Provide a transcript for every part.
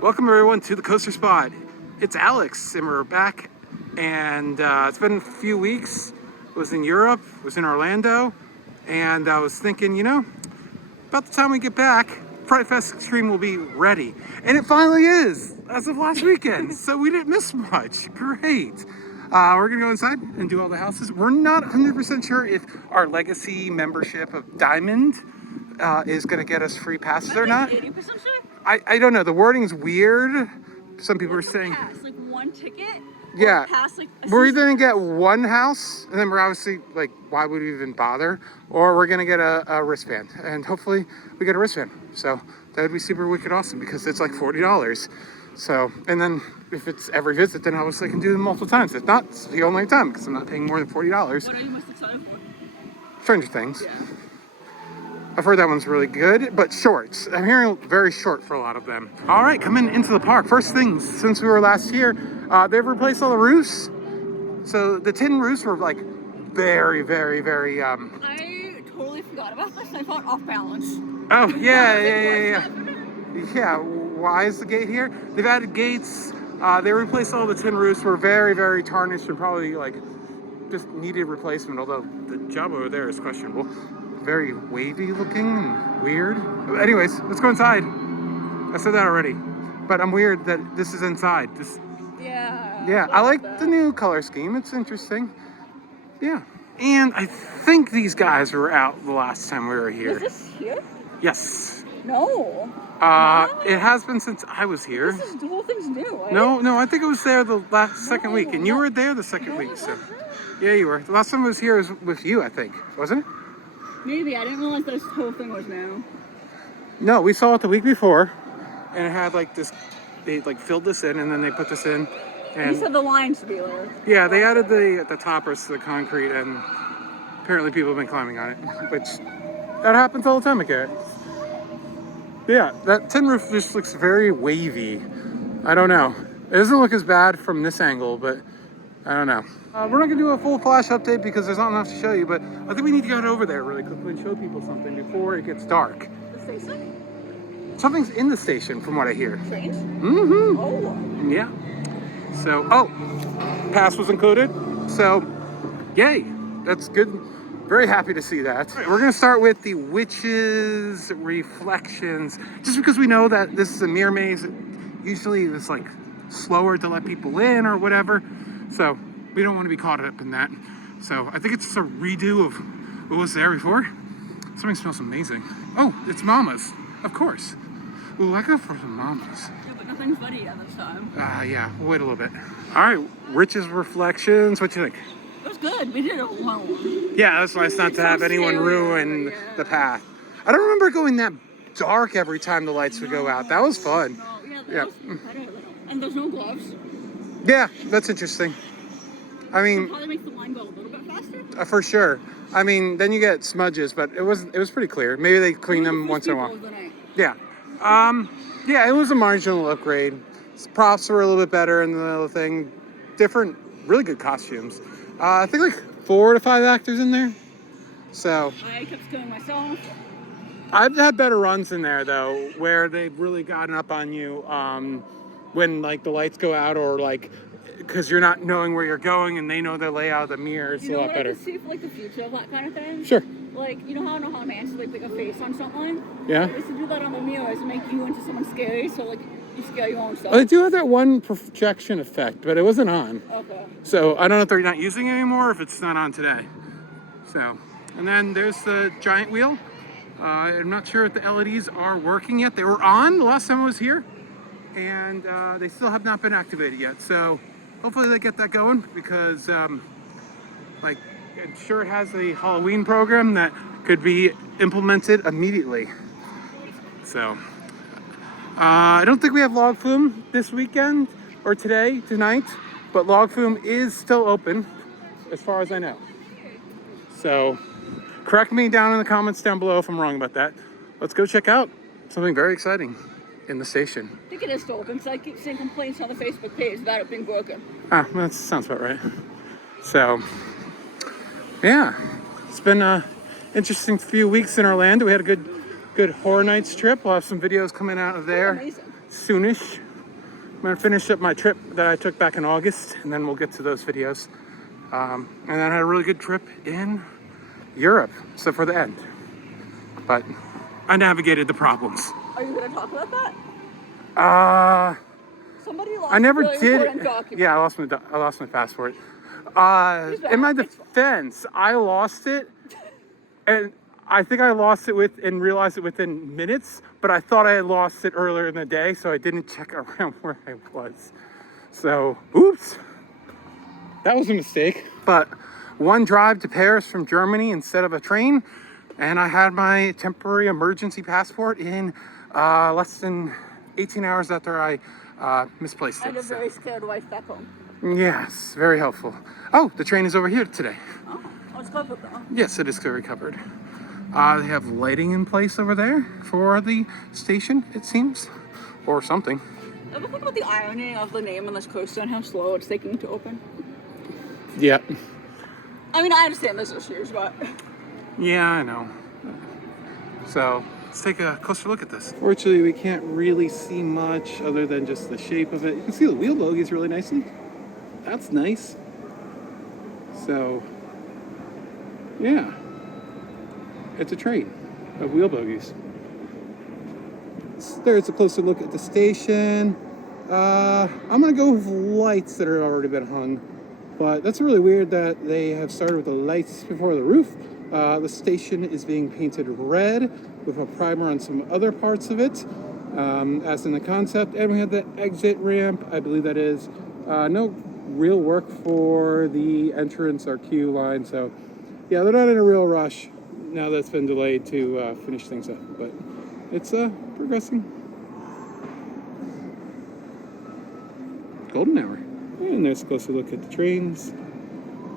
Welcome everyone to the Coaster Spot. It's Alex and we're back, and it's been a few weeks. I was in Europe, was in Orlando, and I was thinking, about the time we get back, Fright Fest Extreme will be ready. And it finally is, as of last weekend. So we didn't miss much. Great. We're gonna go inside and do all the houses. We're not 100% sure if our legacy membership of Diamond is gonna get us free passes or not. 80% sure? I don't know. The wording's weird. Some people are saying pass, like one ticket. Yeah, pass, like, we're either gonna get one house, and then we're obviously like, why would we even bother? Or we're gonna get a wristband, and hopefully we get a wristband. So that would be super wicked awesome because it's like $40. So, and then if it's every visit, then obviously I can do them multiple times. If not, it's the only time because I'm not paying more than $40. What are you most excited for? Stranger Things. Yeah. I've heard that one's really good, but short. I'm hearing very short for a lot of them. All right, coming into the park. First things, since we were last here, they've replaced all the roofs. So the tin roofs were like very, very, very... I totally forgot about this. I felt off balance. Oh, yeah. Yeah, why is the gate here? They've added gates. They replaced all the tin roofs. Were very, very tarnished and probably like just needed replacement, although the job over there is questionable. Very wavy looking and weird. Anyways, let's go inside. I said that already, but I'm weird that this is inside. Yeah, I like the new color scheme. It's interesting. Yeah, and I think these guys were out the last time we were here. Is this here? Yes. No. It has been since I was here. The whole thing's new. Right? No, I think it was there the second week, and you were there the second week. So, yeah, you were. The last time I was here was with you, I think, wasn't it? Maybe. I didn't realize this whole thing was new. No, we saw it the week before, and it had like this. They like filled this in, and then they put this in. And you said the lines to be there. Yeah, they added the toppers to the concrete, and apparently people have been climbing on it, which that happens all the time again. Yeah, that tin roof just looks very wavy. I don't know. It doesn't look as bad from this angle, but I don't know. We're not gonna do a full flash update because there's not enough to show you, but I think we need to go over there really quickly and show people something before it gets dark. The station? Something's in the station from what I hear. Strange? Mm-hmm. Oh. Yeah. So, pass was included. So, yay. That's good. Very happy to see that. All right, we're gonna start with the Witches Reflections. Just because we know that this is a mirror maze, usually it's like slower to let people in or whatever. So we don't want to be caught up in that. So I think it's just a redo of what was there before. Something smells amazing. Oh, it's Mama's, of course. Ooh, I go for some Mama's. Yeah, but nothing's ready yet this time. Yeah, we'll wait a little bit. All right, Rich's Reflections. What you think? It was good. We did it alone. Yeah, that's nice not to have anyone ruin the path. I don't remember going that dark every time the lights would go out. That was fun. No, that was better. And there's no gloves. Yeah, that's interesting. I mean, Probably makes the line go a little bit faster. for sure. I mean, then you get smudges, but it was pretty clear. Maybe they clean them once in a while. Yeah. Yeah, it was a marginal upgrade. Props were a little bit better in the little thing. Different, really good costumes. I think like 4 to 5 actors in there. So I kept scaring myself. I've had better runs in there though, where they've really gotten up on you when like the lights go out, or like because you're not knowing where you're going and they know the layout of the mirror. It's a lot better. I can see for like the future of that kind of thing? Sure. Like, you know how a man should like pick a face on something? Yeah. I used to do that on the mirrors and make you into someone scary, so like you scare your own self. Oh, they do have that one projection effect, but it wasn't on. Okay. So I don't know if they're not using it anymore or if it's not on today. So, and then there's the giant wheel. I'm not sure if the LEDs are working yet. They were on the last time I was here, and they still have not been activated yet. So hopefully they get that going because like I'm sure it has a Halloween program that could be implemented immediately. So I don't think we have log flume this weekend or tonight, but log flume is still open as far as I know. So correct me down in the comments down below if I'm wrong about that. Let's go check out something very exciting in the station. I think it is still open because I keep seeing complaints on the Facebook page about it being broken. Ah, that sounds about right. So, yeah, it's been an interesting few weeks in Orlando. We had a good Horror Nights trip. We'll have some videos coming out of there soonish. I'm gonna finish up my trip that I took back in August, and then we'll get to those videos. And then I had a really good trip in Europe, except for the end. But I navigated the problems. Are you going to talk about that? Somebody lost I never a really did. important document. Yeah, I lost my passport. In my defense, I lost it, and I think I lost it and realized it within minutes. But I thought I had lost it earlier in the day, so I didn't check around where I was. So, oops, that was a mistake. But one drive to Paris from Germany instead of a train, and I had my temporary emergency passport in less than 18 hours after I misplaced it. And a very scared wife back home. Yes, very helpful. Oh, the train is over here today. Oh, it's covered though. Yes, it is very covered. They have lighting in place over there for the station, it seems, or something. Ever think about the irony of the name on this coaster and how slow it's taking to open? Yeah. I mean, I understand there's issues, but... Yeah, I know. So, let's take a closer look at this. Fortunately, we can't really see much other than just the shape of it. You can see the wheel bogies really nicely. That's nice. So, yeah. It's a train of wheel bogies. There's a closer look at the station. I'm gonna go with lights that have already been hung. But that's really weird that they have started with the lights before the roof. The station is being painted red with a primer on some other parts of it, as in the concept. And we have the exit ramp, I believe that is. No real work for the entrance or queue line. So yeah, they're not in a real rush now that's been delayed to finish things up. But it's progressing. Golden hour. And there's a closer look at the trains.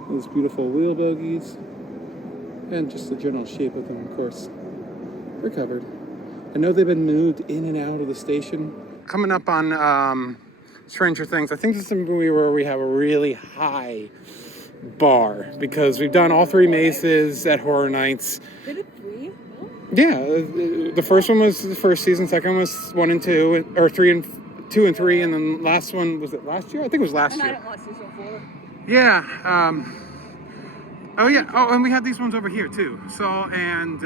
Those beautiful wheel bogies. And just the general shape of them, of course. They're covered. I know they've been moved in and out of the station. Coming up on Stranger Things, I think this is a movie where we have a really high bar. Because we've done all 3 mazes at Horror Nights. Did it 3? Yeah, the first one was the first season, second one was 1 and 2, or 3 and 2 and 3, and then last one, was it last year? I think it was last year. And I didn't watch season 4. Yeah. Oh yeah. Oh, and we had these ones over here too. Saw and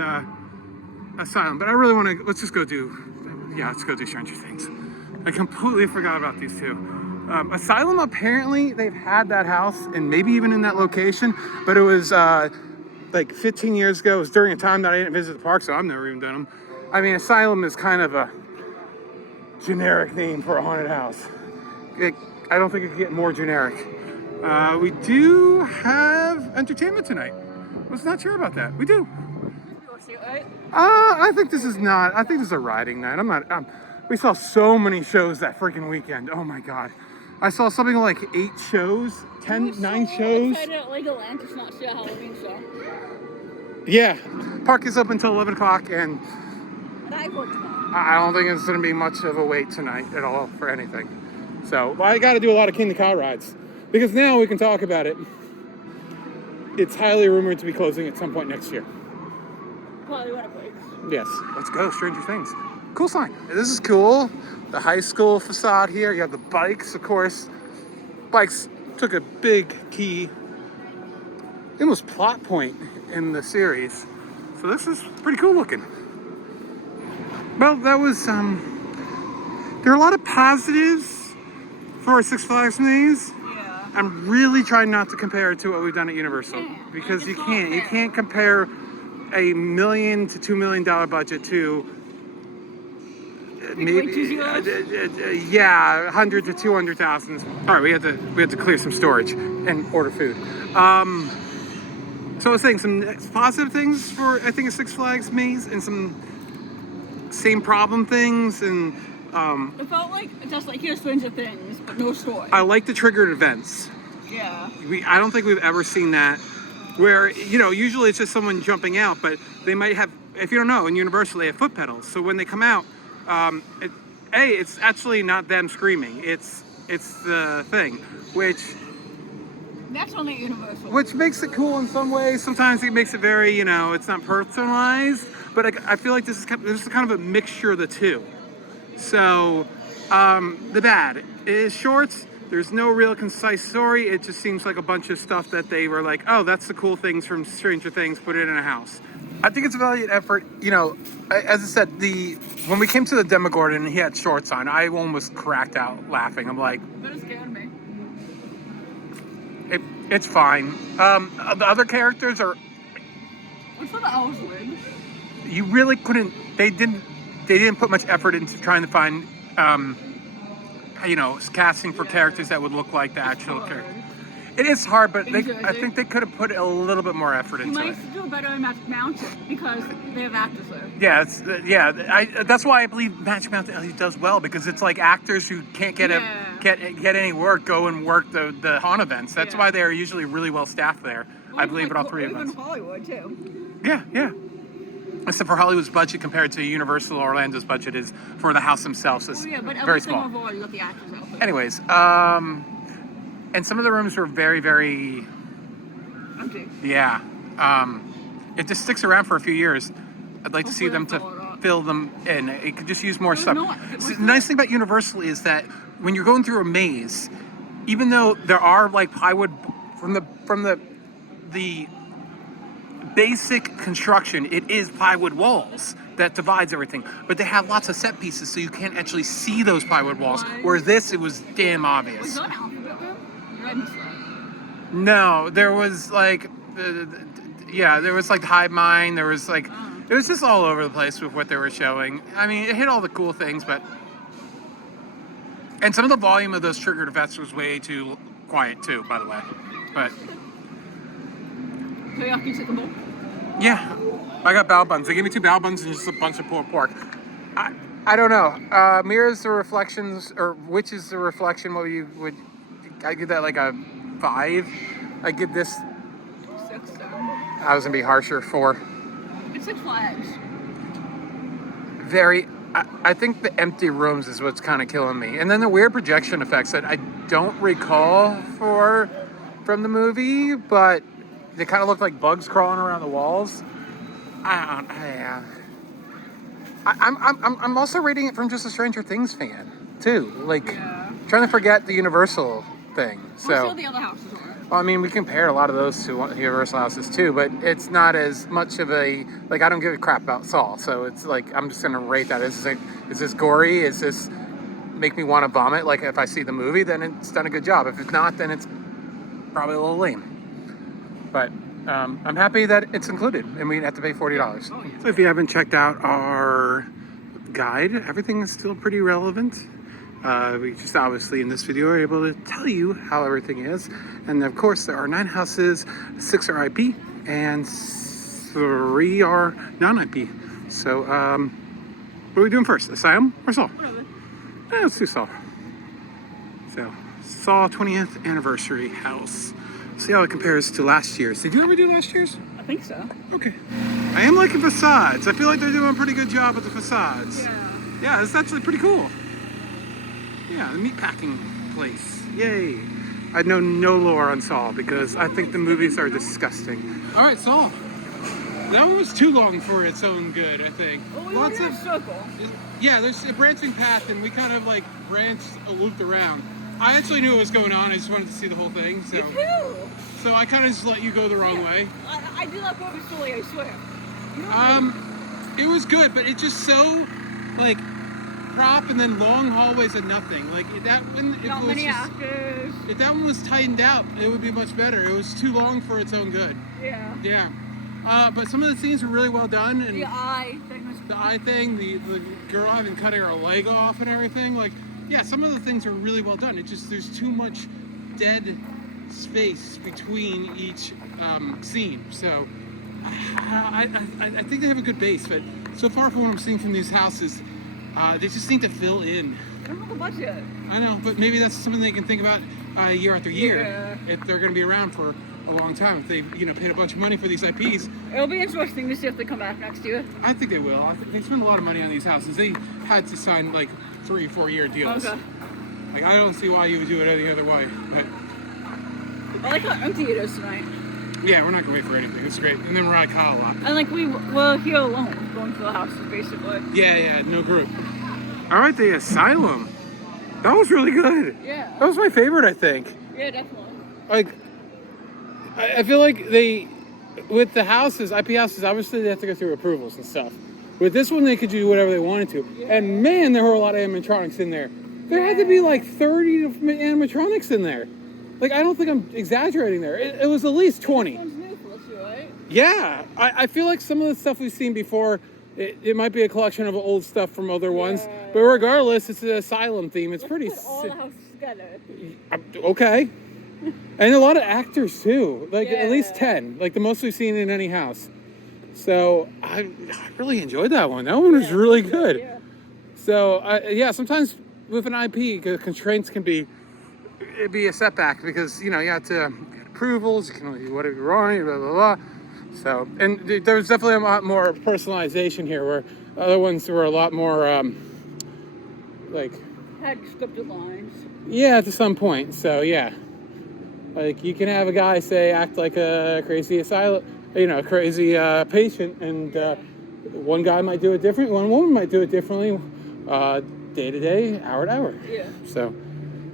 Asylum. But I really want to. Let's go do Stranger Things. I completely forgot about these two. Asylum. Apparently, they've had that house and maybe even in that location, but it was like 15 years ago. It was during a time that I didn't visit the park, so I've never even done them. I mean, Asylum is kind of a generic name for a haunted house. I don't think it could get more generic. We do have entertainment tonight. Was not sure about that. We do. I think this is not. I think this is a riding night. I'm not. We saw so many shows that freaking weekend. Oh my god. I saw something like 8 shows, 9 shows. Excited at Legoland to not see a Halloween show. Yeah, park is open until 11 o'clock, and I work tomorrow. I don't think it's going to be much of a wait tonight at all for anything. So I got to do a lot of King of Cow rides. Because now we can talk about it. It's highly rumored to be closing at some point next year. Probably when it breaks. Yes. Let's go, Stranger Things. Cool sign. This is cool. The high school facade here. You have the bikes, of course. Bikes took a big key. Almost plot point in the series. So this is pretty cool looking. Well, that was, there are a lot of positives for a Six Flags maze. Yeah. I'm really trying not to compare it to what we've done at Universal. Because you can't. You can't compare $1 million to $2 million budget to maybe 100 to 200,000. All right, we had to clear some storage and order food. So I was saying some positive things for I think a Six Flags maze and some same problem things and. It felt like just like here's Stranger Things, but no story. I like the triggered events. Yeah. I don't think we've ever seen that. Where, usually it's just someone jumping out, but they might have, if you don't know, in Universal they have foot pedals. So when they come out, it's actually not them screaming. It's the thing, which... That's only Universal. Which makes it cool in some ways. Sometimes it makes it very, it's not personalized. But I feel like this is kind of a mixture of the two. So, the bad is shorts. There's no real concise story. It just seems like a bunch of stuff that they were like, oh, that's the cool things from Stranger Things, put it in a house. I think it's a valiant effort. You know, as I said, when we came to the Demogorgon and he had shorts on, I almost cracked out laughing. I'm like, That scared me. it's fine. The other characters are, What's with the owl's wig? you really couldn't, they didn't put much effort into trying to find, casting for characters that would look like the actual character. It is hard, but I think they could have put a little bit more effort into it. You might do better in Magic Mountain because they have actors there. Yeah, that's why I believe Magic Mountain actually does well, because it's like actors who can't get any work go and work the haunt events. That's why they're usually really well staffed there. Well, I believe at all three events. Even Hollywood too. Yeah. Except for Hollywood's budget compared to Universal Orlando's budget is for the house themselves is very small. You got the actors out there. Anyways, and some of the rooms were very, very empty. Yeah. If this sticks around for a few years, I'd like to see them to fill them in. It could just use more stuff. The nice thing about Universal is that when you're going through a maze, even though there are like plywood from the basic construction, it is plywood walls that divides everything. But they have lots of set pieces, so you can't actually see those plywood walls. Whereas this, it was damn obvious. Was that an alphabet room? I missed that. No, there was like, there was like hive mind. There was like, it was just all over the place with what they were showing. I mean, it hit all the cool things, and some of the volume of those triggered effects was way too quiet too, by the way. But teriyaki chicken bowl. Yeah, I got bao buns. They gave me 2 bao buns and just a bunch of pulled pork. I don't know. Mirrors the reflections, or which is the reflection? What would I give that like a 5? I give this 6. I was gonna be harsher, 4. It's 6 Flags. I think the empty rooms is what's kind of killing me, and then the weird projection effects that I don't recall from the movie, but they kind of look like bugs crawling around the walls. I'm also rating it from just a Stranger Things fan too, trying to forget the Universal thing. So the other houses are. Well, I mean, we compared a lot of those to Universal houses too, but it's not as much of a, I don't give a crap about Saw, so it's like, I'm just gonna rate that. Is this gory? Is this make me want to vomit? Like, if I see the movie, then it's done a good job. If it's not, then it's probably a little lame. But I'm happy that it's included and we have to pay $40. So if you haven't checked out our guide, everything is still pretty relevant. We just obviously in this video are able to tell you how everything is. And of course there are 9 houses, 6 are IP, and 3 are non-IP. So what are we doing first? Asylum or Saw? Let's do Saw. So Saw 20th anniversary house. See how it compares to last year's. Did you ever do last year's? I think so. Okay. I am liking facades. I feel like they're doing a pretty good job with the facades. Yeah, it's actually pretty cool. Yeah, the meatpacking place. Yay. I know no lore on Saw because I think the movies are disgusting. All right, Saw. That one was too long for its own good, I think. Oh, we went in a circle. Yeah, there's a branching path and we kind of branched, looped around. I actually knew what was going on. I just wanted to see the whole thing. So. Me too. So I kind of just let you go the wrong way. I did that purposefully, I swear. It was good, but it's just so prop and then long hallways and nothing. Not many actors. If that one was tightened out, it would be much better. It was too long for its own good. Yeah. But some of the scenes were really well done. And the eye thing. The girl having cutting her leg off and everything. Some of the things are really well done. It just, there's too much dead space between each scene. So I think they have a good base, but so far from what I'm seeing from these houses, they just need to fill in. They don't have a budget. I know, but maybe that's something they can think about year after year. Yeah. If they're going to be around for a long time, if they paid a bunch of money for these IPs. It'll be interesting to see if they come back next year. I think they will. I think they spend a lot of money on these houses. They had to sign 3 or 4 year deals. Okay. I don't see why you would do it any other way. But I like how empty it is tonight. Yeah, we're not gonna wait for anything. It's great. And then we're at Kyle a lot. And we're here alone, going to the houses basically. Yeah, no group. All right, the Asylum. That was really good. Yeah. That was my favorite, I think. Yeah, definitely. Like, I feel like they, with the houses, IP houses, obviously they have to go through approvals and stuff. With this one, they could do whatever they wanted to. Yeah. And man, there were a lot of animatronics in there. There had to be like 30 animatronics in there. Like, I don't think I'm exaggerating there. It was at least 20. This one's new for us, right? Yeah, I feel like some of the stuff we've seen before, it might be a collection of old stuff from other ones. But regardless, it's an Asylum theme. It's pretty... Put all the houses together. Okay. And a lot of actors too, like at least Yeah. 10, like the most we've seen in any house. So I really enjoyed that one. That one was really good. Yeah. So yeah, sometimes with an IP, constraints can be a setback because you have to get approvals. You can only do whatever you want, blah blah blah. So and there was definitely a lot more personalization here, where other ones were a lot more like Had scripted lines. yeah, to some point. So yeah. Like, you can have a guy act like a crazy crazy patient, and one guy might do it different, one woman might do it differently, day to day, hour to hour. Yeah. So.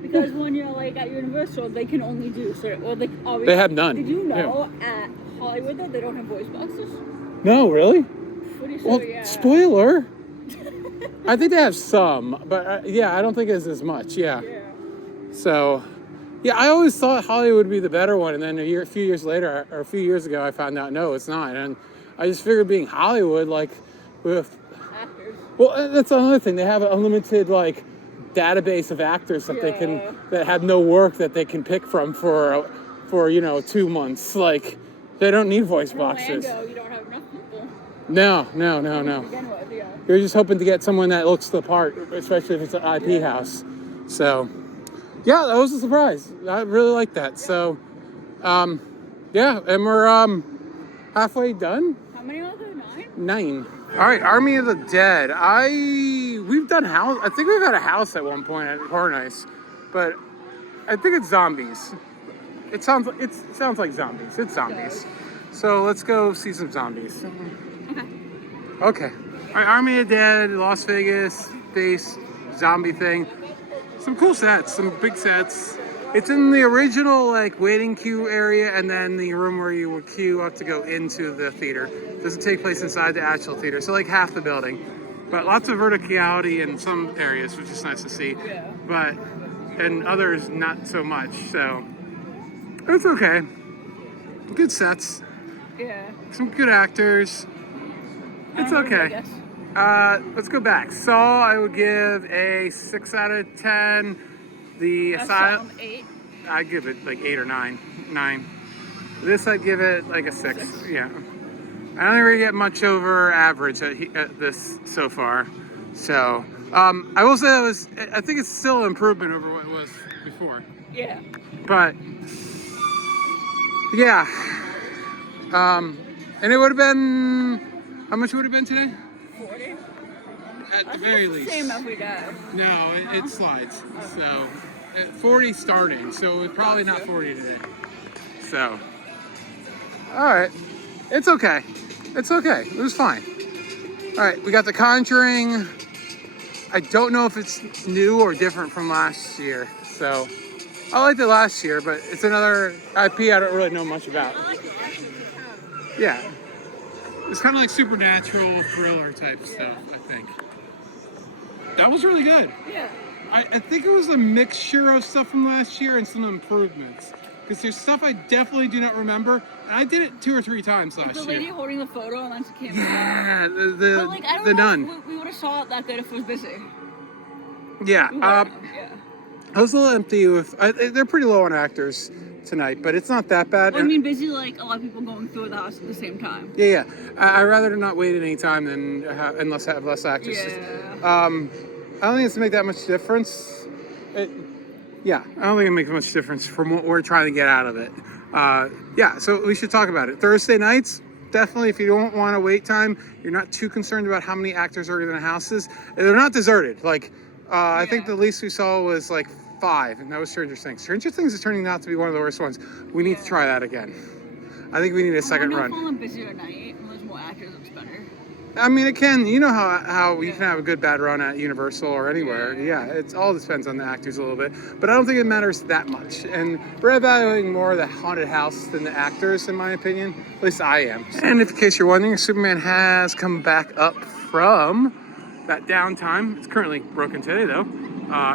Because when you're like at Universal, they can only do certain, or they always. They have none. Did you know at Hollywood that they don't have voice boxes? No, really? Pretty sure, Well, yeah. spoiler. I think they have some, but yeah, I don't think it's as much. Yeah. Yeah. So. Yeah, I always thought Hollywood would be the better one, and then a few years later, or a few years ago, I found out no, it's not. And I just figured being Hollywood, like with Actors. well, that's another thing. They have an unlimited like database of actors that they can that have no work that they can pick from for 2 months. Like they don't need voice boxes. Orlando, you don't have enough people. No. To begin with, yeah. You're just hoping to get someone that looks the part, especially if it's an IP house. So. Yeah, that was a surprise. I really like that. So, yeah, and we're halfway done. How many are there? 9? 9. All right, Army of the Dead. We've done house. I think we've had a house at one point at Horror Nights, but I think it's zombies. It sounds like zombies. It's zombies. So let's go see some zombies. Okay. All right, Army of the Dead, Las Vegas base zombie thing. Some cool sets, some big sets. It's in the original waiting queue area, and then the room where you would queue up to go into the theater. It doesn't take place inside the actual theater, so half the building. But lots of verticality in some areas, which is nice to see. Yeah. But and others not so much. So it's okay. Good sets. Yeah. Some good actors. It's okay. Let's go back. Saw, I would give a 6 out of 10. The Asylum, 8. I'd give it 8 or 9. 9. This I'd give it a 6. Yeah. I don't really get much over average at this so far. So, I will say I think it's still an improvement over what it was before. Yeah. But, yeah. And it would have been, how much would it have been today? 40? At the very least. Same every day. No, it slides. So, at 40 starting. So it's probably not 40 today. So, all right. It's okay. It's okay. It was fine. All right, we got the Conjuring. I don't know if it's new or different from last year. So, I liked it last year, but it's another IP I don't really know much about. Yeah. It's kind of like supernatural thriller type stuff, I think. That was really good. Yeah. I think it was a mixture of stuff from last year and some improvements. Because there's stuff I definitely do not remember. And I did it 2 or 3 times last year. The lady holding the photo and then she came Yeah, but, I don't the know nun. if we would have saw it that good if it was busy. Yeah. Yeah. I was a little empty with... they're pretty low on actors tonight, but it's not that bad. Well, I mean, busy like a lot of people going through the house at the same time. Yeah. I'd rather not wait at any time than unless I have less actors. Yeah. I don't think it's to make that much difference. I don't think it makes much difference from what we're trying to get out of it. So we should talk about it. Thursday nights, definitely, if you don't want to wait time, you're not too concerned about how many actors are in the houses. They're not deserted. I think the least we saw was 5, and that was Stranger Things. Stranger Things is turning out to be one of the worst ones. We need to try that again. I think we need a second run. On a busier night, when there's more actors, it's better. I mean, it can. You know how you can have a good bad run at Universal or anywhere. Yeah, it's all depends on the actors a little bit, but I don't think it matters that much. And we're evaluating more the haunted house than the actors, in my opinion. At least I am. And if in case you're wondering, Superman has come back up from that downtime. It's currently broken today, though.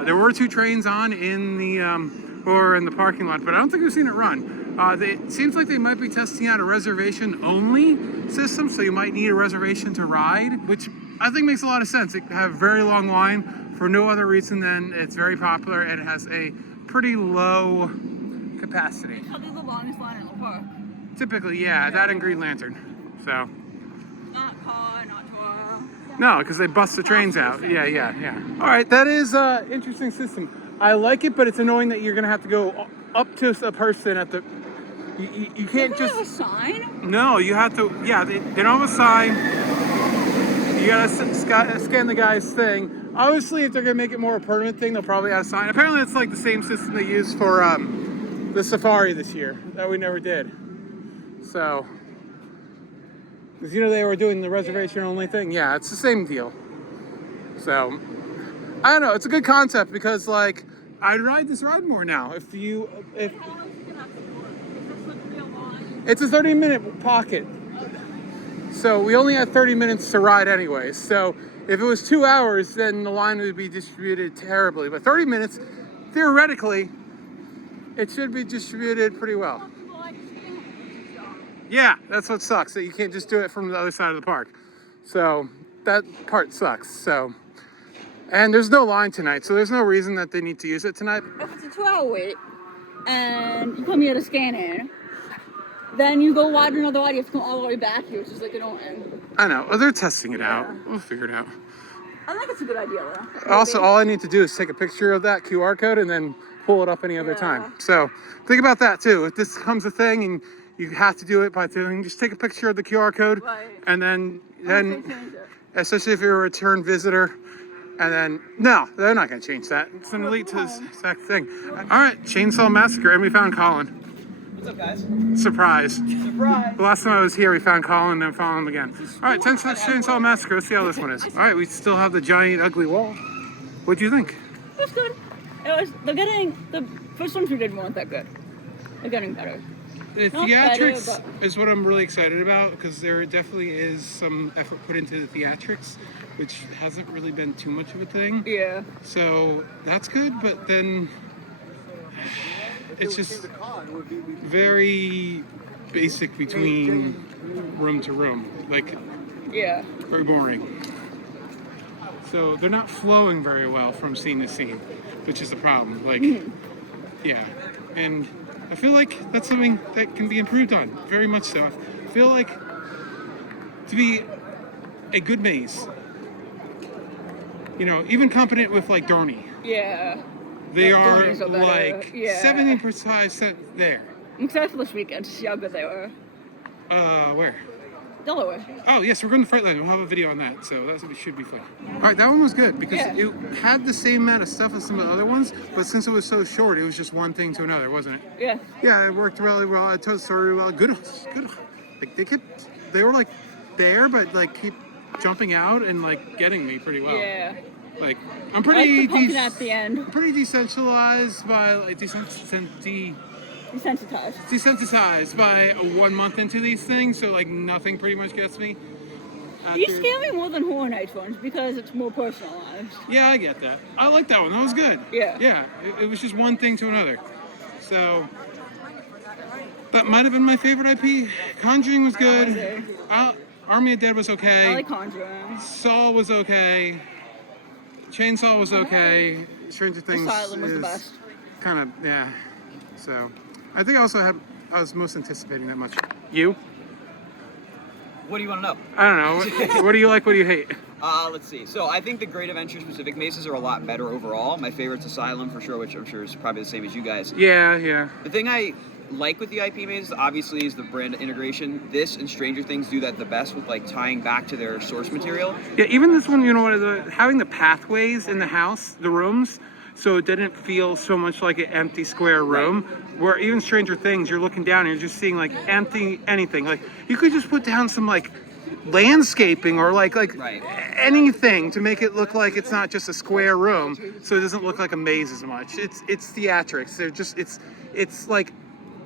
There were 2 trains on in the parking lot, but I don't think we've seen it run. It seems like they might be testing out a reservation-only system, so you might need a reservation to ride, which I think makes a lot of sense. They have a very long line for no other reason than it's very popular and it has a pretty low capacity. Probably the longest line in the park. Typically, yeah, that and Green Lantern. So. Not car, not tour. No, because they bust the trains out. Yeah. All right, that is an interesting system. I like it, but it's annoying that you're going to have to go up to a person at the... You can't just... have a sign? No, you have to... Yeah, they don't have a sign. You gotta scan the guy's thing. Obviously, if they're gonna make it more a permanent thing, they'll probably add a sign. Apparently, it's like the same system they used for the safari this year that we never did. So... Because, they were doing the reservation-only thing. Yeah, it's the same deal. So... I don't know. It's a good concept because, like, I'd ride this ride more now. If it's a 30-minute pocket, so we only had 30 minutes to ride anyways. So if it was 2 hours, then the line would be distributed terribly. But 30 minutes, theoretically, it should be distributed pretty well. Yeah, that's what sucks. That you can't just do it from the other side of the park. So that part sucks. So. And there's no line tonight, so there's no reason that they need to use it tonight. If it's a 2-hour wait, and you come here to scan in, then you go wide another wide, you have to come all the way back here, which is like annoying. I know. They're testing it out. We'll figure it out. I think it's a good idea, though. Also, all I need to do is take a picture of that QR code and then pull it up any other time. So think about that, too. If this becomes a thing and you have to do it by doing, just take a picture of the QR code, and then especially if you're a return visitor, and then, no, they're not going to change that. It's an elite to this exact thing. All right, Chainsaw Massacre, and we found Colin. What's up, guys? Surprise. Surprise. The last time I was here, we found Colin and found him again. All right, Chainsaw Massacre. Let's see how this one is. All right, we still have the giant, ugly wall. What'd you think? It was good. The first ones we did weren't that good. They're getting better. The theatrics is what I'm really excited about because there definitely is some effort put into the theatrics, which hasn't really been too much of a thing. Yeah. So that's good, but then it's just very basic between room to room. Like, yeah. Very boring. So they're not flowing very well from scene to scene, which is the problem. Like, yeah. And I feel like that's something that can be improved on, very much so. I feel like to be a good maze, even competent with like Dorney. Yeah. They are like 70% there. I'm excited for this weekend to see how good they were. Where? Delaware. Oh, yes, we're going to Frightline. We'll have a video on that, so that should be fun. All right, that one was good because it had the same amount of stuff as some of the other ones, but since it was so short, it was just one thing to another, wasn't it? Yeah. Yeah, it worked really well. It told the story really well. Good. Like, they were like there, but like keep jumping out and like getting me pretty well. Yeah. Like, I'm pretty at the end. I'm pretty decentralized by like desensitized by 1 month into these things, so like nothing pretty much gets me. You scare me more than Horror Nights ones because it's more personalized. Yeah, I get that. I like that one. That was good. Yeah. Yeah, it was just one thing to another. So that might have been my favorite IP. Conjuring was good. Army of Dead was okay. I like Conjuring. Saw was okay. Chainsaw was okay. Stranger Things Asylum was the best. Kind of, yeah. So I think I was most anticipating that much. You? What do you want to know? I don't know. What do you like? What do you hate? Let's see. So I think the Great Adventure specific mazes are a lot better overall. My favorite's Asylum for sure, which I'm sure is probably the same as you guys. Yeah. The thing I like with the IP mazes, obviously, is the brand integration. This and Stranger Things do that the best with like tying back to their source material. Yeah, even this one, having the pathways in the house, the rooms, so it didn't feel so much like an empty square room. Right. Where even Stranger Things, you're looking down and you're just seeing like empty anything. Like you could just put down some like landscaping or like Right. anything to make it look like it's not just a square room, so it doesn't look like a maze as much. It's theatrics. They're just it's like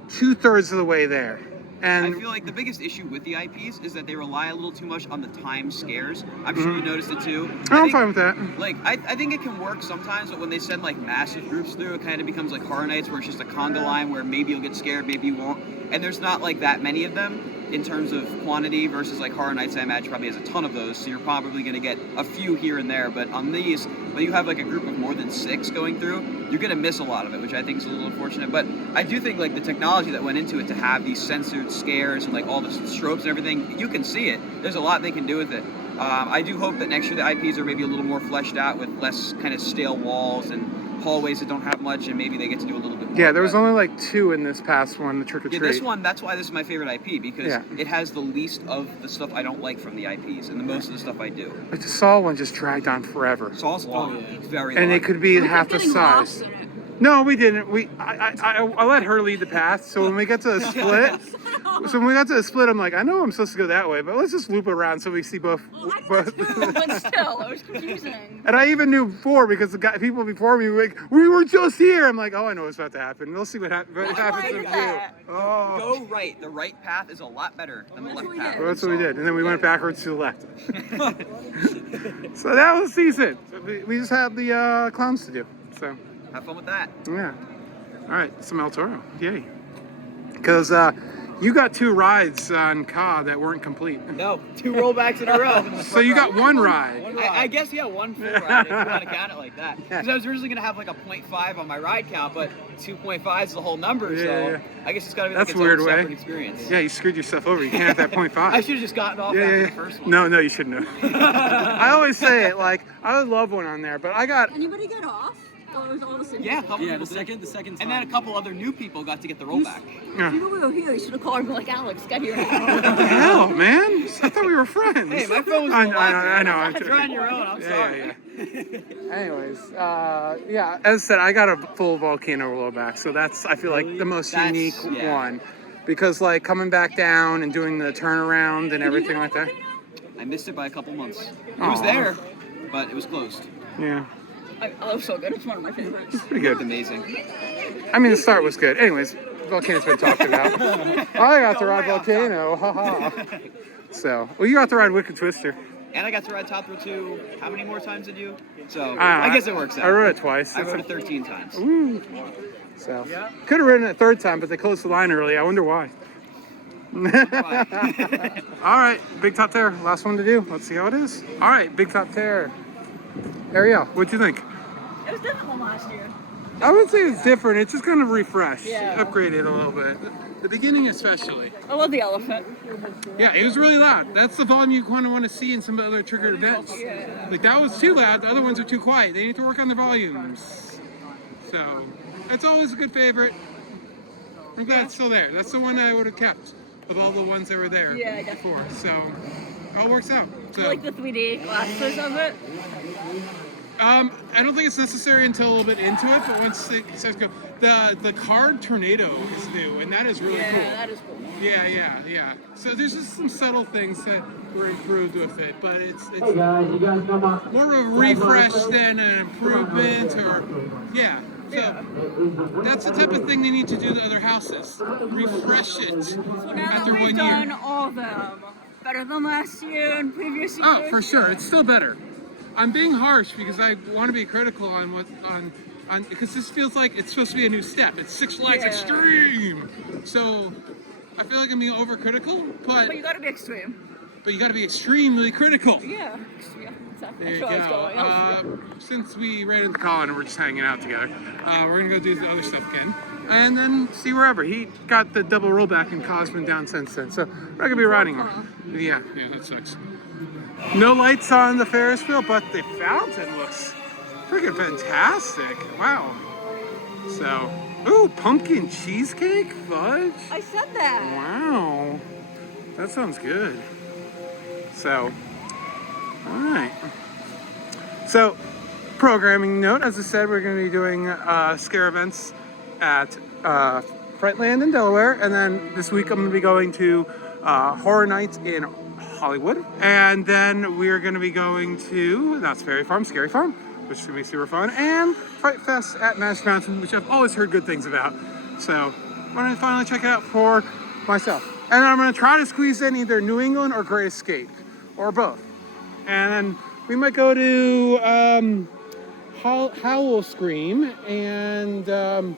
2/3 of the way there. And I feel like the biggest issue with the IPs is that they rely a little too much on the time scares. I'm sure you noticed it too. I'm fine with that. Like, I think it can work sometimes, but when they send like massive groups through, it kind of becomes like Horror Nights, where it's just a conga line where maybe you'll get scared, maybe you won't. And there's not like that many of them in terms of quantity versus like Horror Nights, I imagine probably has a ton of those, so you're probably going to get a few here and there. But on these, when you have like a group of more than 6 going through, you're going to miss a lot of it, which I think is a little unfortunate. But I do think like the technology that went into it to have these censored scares and like all the strobes and everything, you can see it. There's a lot they can do with it. I do hope that next year the IPs are maybe a little more fleshed out with less kind of stale walls and hallways that don't have much, and maybe they get to do a little bit more. Yeah, there was only like 2 in this past one, the Trick or Treat. Yeah, this one, that's why this is my favorite IP, because it has the least of the stuff I don't like from the IPs and the most of the stuff I do. Like the Saw one just dragged on forever. Saw's long, very long. And it could be half the Getting size. lost in it. No, we didn't. I let her lead the path. So when we get to the split, I'm like, I know I'm supposed to go that way, but let's just loop around so we see both. Well, I did too, but still, it was confusing. And I even knew before because the people before me were like, we were just here. I'm like, oh, I know what's about to happen. We'll see what happens I with did you. that. Oh. Go right. The right path is a lot better than the That's left what we path. did. Well, that's what we did. And then we went backwards to the left. So that was decent. We just had the clowns to do. So, Have fun with that. yeah. All right, some El Toro. Yay. Because you got 2 rides on Ka that weren't complete. No, 2 rollbacks in a row. So you got 1 ride. I guess, yeah, 1 full ride, if you want to count it like that. Because I was originally going to have like a 0.5 on my ride count, but 2.5 is the whole number, so I guess it's got to be like That's its a weird own way. separate experience. Yeah, you screwed yourself over. You can't have that 0.5. I should have just gotten off after the first one. No, you shouldn't have. I always say it, like, I would love one on there, but I got... Anybody get off? Or it was all the same? Yeah, a couple Yeah, people the did. second time. And then a couple other new people got to get the rollback. Yeah. You know we were here. You should have called and been like, Alex, get here. What the hell, man? I thought we were friends. Hey, my phone was I know. I'm You're on your own, I'm sorry. Anyways, yeah, as I said, I got a full volcano rollback, so that's, I feel like, the most That's- unique yeah. one. Because, like, coming back down and doing the turnaround and everything like that. I missed it by a couple months. It Aw. was there, but it was closed. Yeah, Oh, it was so good. It's one of my favorites. pretty It's good. amazing. I mean, the start was good. Anyways, volcano's been talked about. I got to ride volcano, haha. So, well, you got to ride Wicked Twister. And I got to ride Top Thrill 2. How many more times did you? So, Ah, I guess it works out. I rode it twice. I rode it 13 times. Ooh. So, could have ridden it a 3rd time, but they closed the line early. I wonder why. All right, Big Top Tear, last one to do. Let's see how it is. All right, Big Top Tear. Ariel, what'd you think? It was different than last year. I would say it's different. It's just kind of refreshed, Yeah. upgraded a little bit. The beginning especially. I love the elephant. Yeah, it was really loud. That's the volume you kind of want to see in some other triggered events. Yeah. Like that was too loud. The other ones are too quiet. They need to work on their volumes. So that's always a good favorite. I'm glad it's still there. That's the one I would have kept of all the ones that were there Yeah, definitely. before. So it all works out. So I like the 3D glasses of it. I don't think it's necessary until a little bit into it, but once it starts to go, the card tornado is new, and that is really Yeah, cool. that is cool. Yeah. So there's just some subtle things that were improved with it, but it's Hey guys, you guys come up. more of a refresh than an improvement, or yeah. So that's the type of thing they need to do to other houses. Refresh it So now that after we've 1 done year. all of them, better than last year and previous years. Oh, for sure, it's still better. I'm being harsh because I want to be critical on what on because this feels like it's supposed to be a new step. It's Six Flags Yeah. Extreme, so I feel like I'm being overcritical, But you gotta be extreme. but you got to be extremely critical. Yeah, exactly. There you That's where I was go. going. Since we ran into Colin and we're just hanging out together, we're gonna go do the other stuff again, and then see wherever. He got the double rollback and Colin's been down since then, so we're not gonna be riding him. Yeah, that sucks. No lights on the Ferris wheel, but the fountain looks freaking fantastic. Wow. So, ooh, pumpkin cheesecake fudge. I said that. Wow, that sounds good. So, all right. So, programming note, as I said, we're going to be doing scare events at Fretland in Delaware, and then this week I'm going to be going to Horror Nights in Hollywood. And then we're going to be going to, that's Fairy Farm, Scary Farm, which should be super fun, and Fright Fest at Magic Mountain, which I've always heard good things about. So I'm going to finally check it out for myself. And I'm going to try to squeeze in either New England or Great Escape, or both. And then we might go to Howl Scream and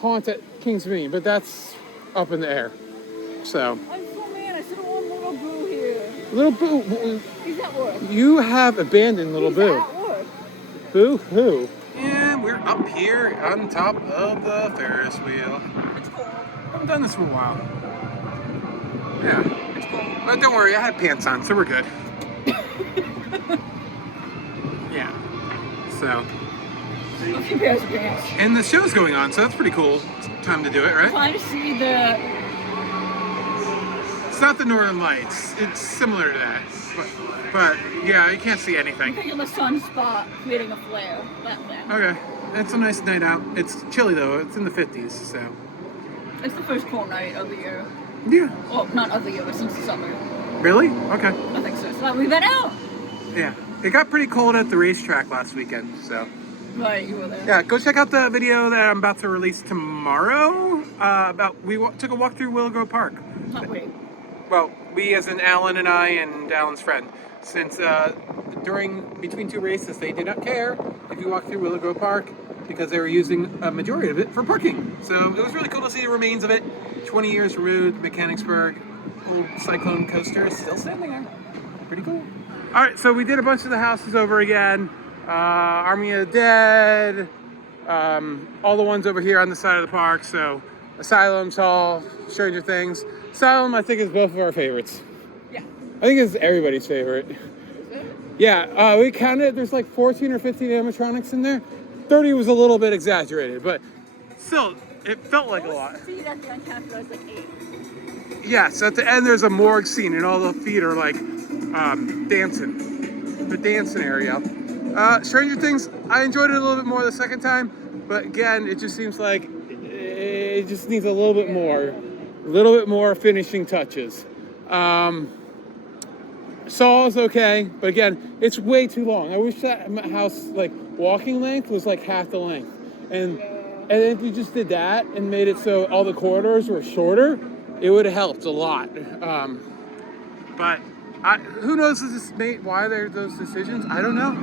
Haunt at King's Mean, but that's up in the air. So. I'm so mad. I should have won Little Boo here. Little Boo. He's at work. You have abandoned Little He's Boo. at work. Boo hoo. And we're up here on top of the Ferris wheel. It's cold. I haven't done this for a while. Yeah. It's cold. But don't worry, I had pants on, so we're good. Yeah. So. A few pairs of pants. And the show's going on, so that's pretty cool. Time to do it, right? Trying to see the. It's not the Northern Lights. It's similar to that. But yeah, you can't see anything. Picking the sunspot, creating a flare. That thing. Okay. It's a nice night out. It's chilly though. It's in the 50s, so. It's the first cold night of the year. Yeah. Well, not of the year, but since the summer. Really? Okay. I think so. So we've been out. Yeah. It got pretty cold at the racetrack last weekend, so. Right, you were there. Yeah, go check out the video that I'm about to release tomorrow. We took a walk through Willow Grove Park. Not wait. Well, we as in Alan and I and Alan's friend. Since between two races, they did not care if you walked through Willow Grove Park because they were using a majority of it for parking. So it was really cool to see the remains of it. 20 years removed, Mechanicsburg, old Cyclone coaster is still standing there. Pretty cool. All right, so we did a bunch of the houses over again. Army of the Dead, all the ones over here on the side of the park. So Asylum, Hall, Stranger Things. Asylum, I think, is both of our favorites. Yeah. I think it's everybody's favorite. Yeah, we counted, there's like 14 or 15 animatronics in there. 30 was a little bit exaggerated, but still, it felt like a lot. Feet at the uncapped was like 8. Yes, at the end there's a morgue scene and all the feet are like dancing. The dancing area. Stranger Things, I enjoyed it a little bit more the second time, but again, it just seems like it just needs a little bit more finishing touches. Saw is okay, but again, it's way too long. I wish that house, like, walking length was like half the length. And if you just did that and made it so all the corridors were shorter, it would have helped a lot. But who knows why they're those decisions? I don't know.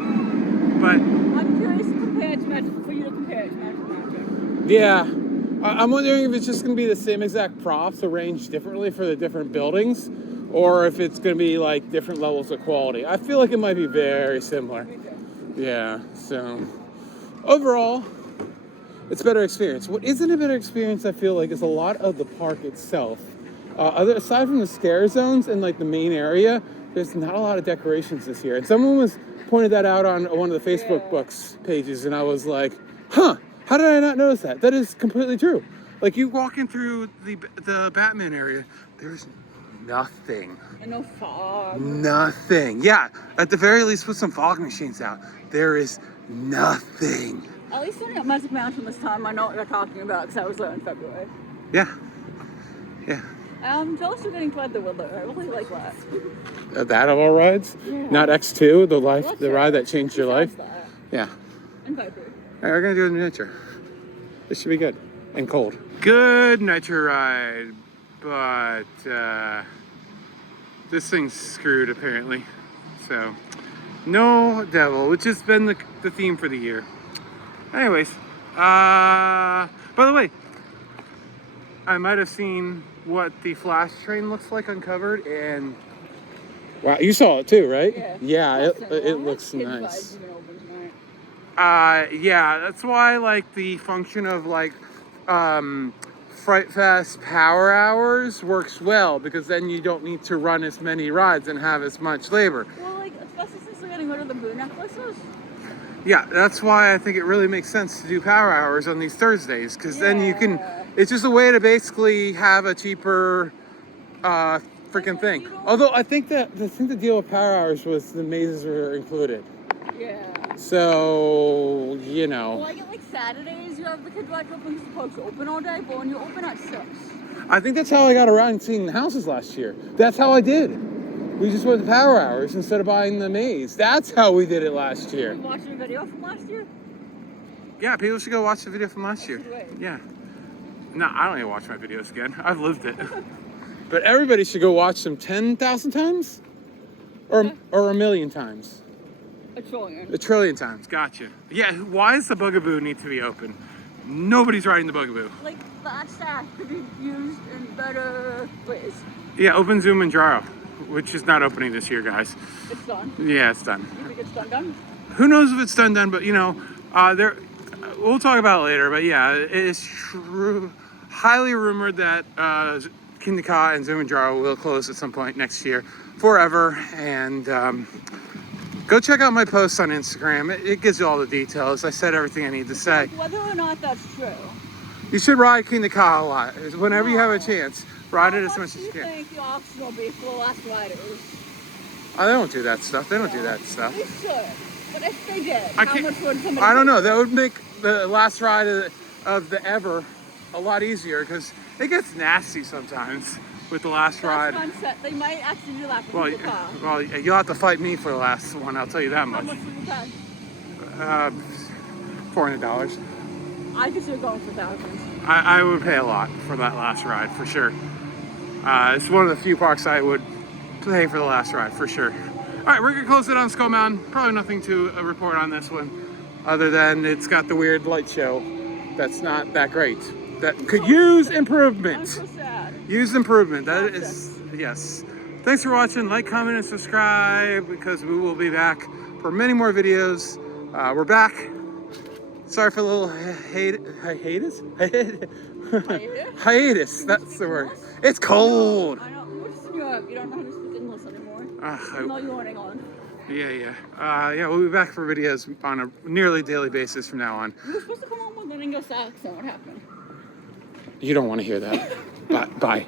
But I'm curious to compare it to Magic, for you to compare it to Magic. Yeah. I'm wondering if it's just going to be the same exact props arranged differently for the different buildings, or if it's going to be like different levels of quality. I feel like it might be very similar. Yeah, so overall, it's a better experience. What isn't a better experience, I feel like, is a lot of the park itself. Aside from the scare zones and like the main area, there's not a lot of decorations this year. And someone pointed that out on one of the Facebook books pages, and I was like, huh, how did I not notice that? That is completely true. Like, you walking through the Batman area, there's nothing. And no fog. Nothing. Yeah, at the very least, put some fog machines out. There is nothing. At least when at Magic Mountain this time, I know what you're talking about because I was there in February. Yeah. Yeah. I'm jealous of getting to ride the Willow. I really like that. That of all rides? Yeah. Not X2, the ride that changed your life? That. Yeah. And Viper. All right, we're going to do a miniature. This should be good. And cold. Good nitro ride. But this thing's screwed, apparently. So, no devil, which has been the theme for the year. Anyways, by the way, I might have seen what the Flash train looks like uncovered, and wow, you saw it too, right? Yeah, it looks nice. Yeah. Yeah, that's why like the function of like Fright Fest Power Hours works well, because then you don't need to run as many rides and have as much labor. Well, like, especially since they're getting rid of the Boo necklaces. Yeah, that's why I think it really makes sense to do Power Hours on these Thursdays, because then you can, it's just a way to basically have a cheaper freaking thing. Although I think the deal with Power Hours was the mazes were included. Yeah. So, you know. Well, like at like Saturdays, you have the kids ride open because the park's open all day, but when you open at 6. I think that's how I got around seeing the houses last year. That's how I did. We just went to Power Hours instead of buying the maze. That's how we did it last year. You watching a video from last year? Yeah, people should go watch the video from last year. Good way. Yeah. No, I don't need to watch my videos again. I've lived it. But everybody should go watch them 10,000 times? Or a million times? A trillion. A trillion times. Gotcha. Yeah, why does the Bugaboo need to be open? Nobody's riding the Bugaboo. Like, that staff could be used in better ways. Yeah, open Zoom and Gyro, which is not opening this year, guys. It's done. Yeah, it's done. You think it's done? Who knows if it's done, but you know, we'll talk about it later. But yeah, it is true, highly rumored that Kingda Ka and Zoom and Gyro will close at some point next year, forever. And go check out my posts on Instagram. It gives you all the details. I said everything I need to say. Whether or not that's true. You should ride Kingda Ka a lot. Whenever you have a chance, ride it as much as you How can. much do you think the auction will be for the last riders? Oh, they don't do that stuff. They don't do that stuff. They should. But if they did, I how can't- much would somebody I don't pay? know. That would make the last ride of the ever a lot easier because it gets nasty sometimes with the last ride. That's what I'm set. They might actually do that for Kingda Ka. Well, you'll have to fight me for the last one. I'll tell you that How much. much would you pay? $400. I consider going for thousands. I would pay a lot for that last ride for sure. It's one of the few parks I would pay for the last ride for sure. All right, we're gonna close it on Skull Mountain. Probably nothing to report on this one, other than it's got the weird light show. That's not that great. That could use I'm improvement. so sad. Use improvement. That is, yes. Thanks for watching. Like, comment, and subscribe because we will be back for many more videos. We're back. Sorry for a little hiatus. Hiatus. That's the word. It's cold. I know. We're just in Europe. You don't know how to speak English anymore. I- No yawning on. Yeah, we'll be back for videos on a nearly daily basis from now on. You were supposed to come home with an English accent. What happened? You don't want to hear that. Bye.